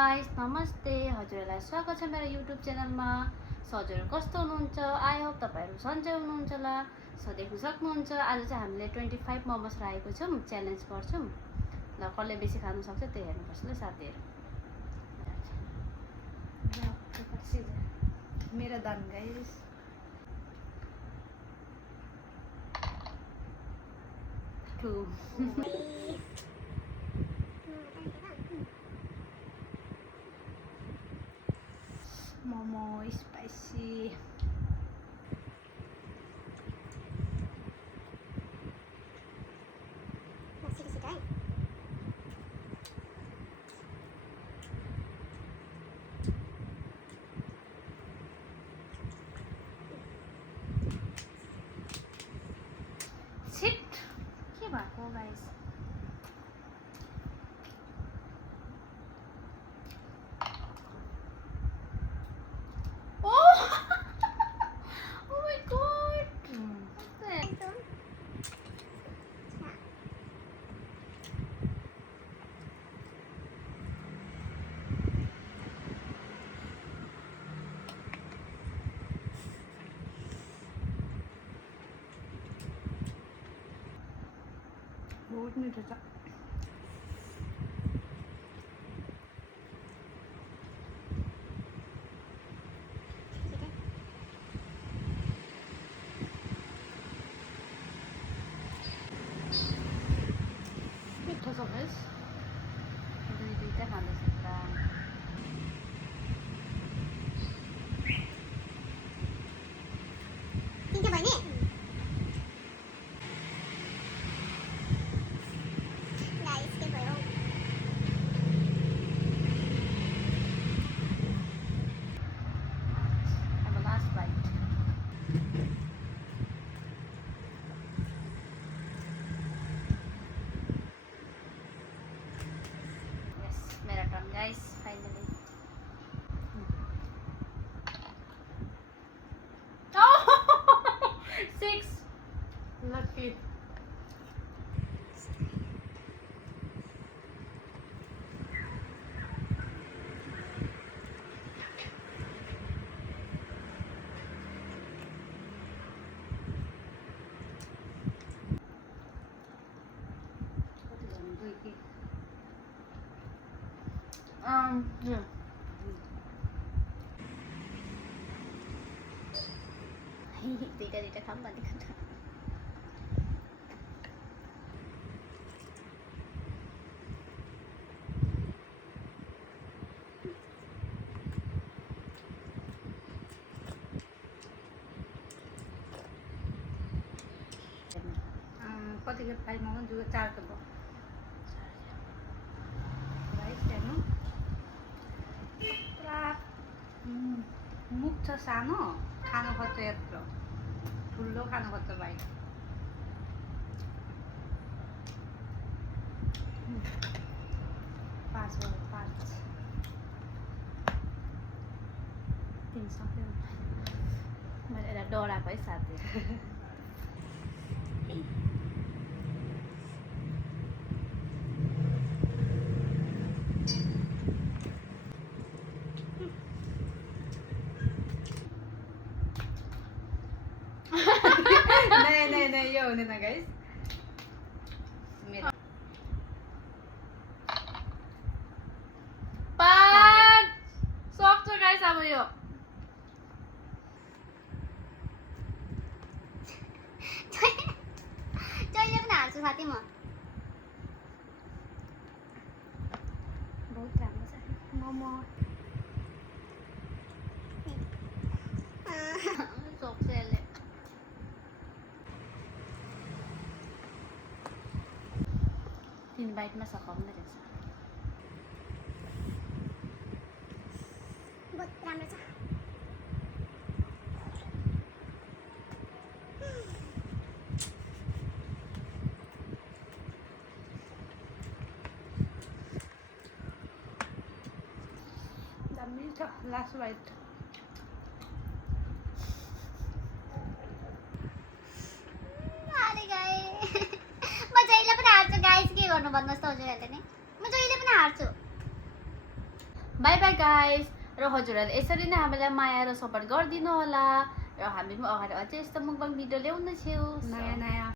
गाइस नमस्ते, हजुरहरूलाई स्वागत छ मेरो युट्युब च्यानलमा। हजुरहरू कस्तो हुनुहुन्छ? आई होप तपाईँहरू सन्चै हुनुहुन्छ होला। देख्न सक्नुहुन्छ आज चाहिँ हामीले 25 मोमोस राखेको छौँ, च्यालेन्ज गर्छौँ। ल कसले बेसी खानु सक्छ त्यही हेर्नुपर्छ ल साथीहरू। मेरा दान गाइस। मोमो स्पाइसी। छिट के भएको गाइस? बहुत मीठा था। मीठो छ गाइस, दुईटा खाँदैछ पुरा। तिनटा भने गाइस के भयो? अब लास्ट बाइट। यस, मेरा turn guys, finally. Six. Lucky. दुईटा खाऊँ भनेको त। कति के प्राइस मगाउनु जो 4 के भयो राइस हेर्नु पुरा मुख छ सानो, खानु खोज्छ यत्रो ठुलो खानु खोज्छ भाइ। पाँच भयो, 5 तिन सक्यो। मैले यसलाई डराएको है साथी। नहीं यो हुँदैन गाइस। मेरो पाँच सक्छ गाइस अब यो। जहिले पनि हार्छु साथी म। बहुत राम्रो छ मोमो। सक्छ यसले। तीन बाइटमा सकाउँदै रहेछ। बहुत राम्रो छ। दामी छ लास्ट बाइट। अरे गाई म जहिले पनि हार्छु गाइस, के गर्नु भन्नुहोस् त हजुरहरूले नै। म जहिले पनि हार्छु। Bye bye guys. र हजुरहरूले यसरी नै हामीलाई माया र सपोर्ट गरिदिनु होला र हामी पनि अगाडि अझै यस्तो मुकबाङ भिडियो ल्याउनेछौँ। नयाँ नयाँ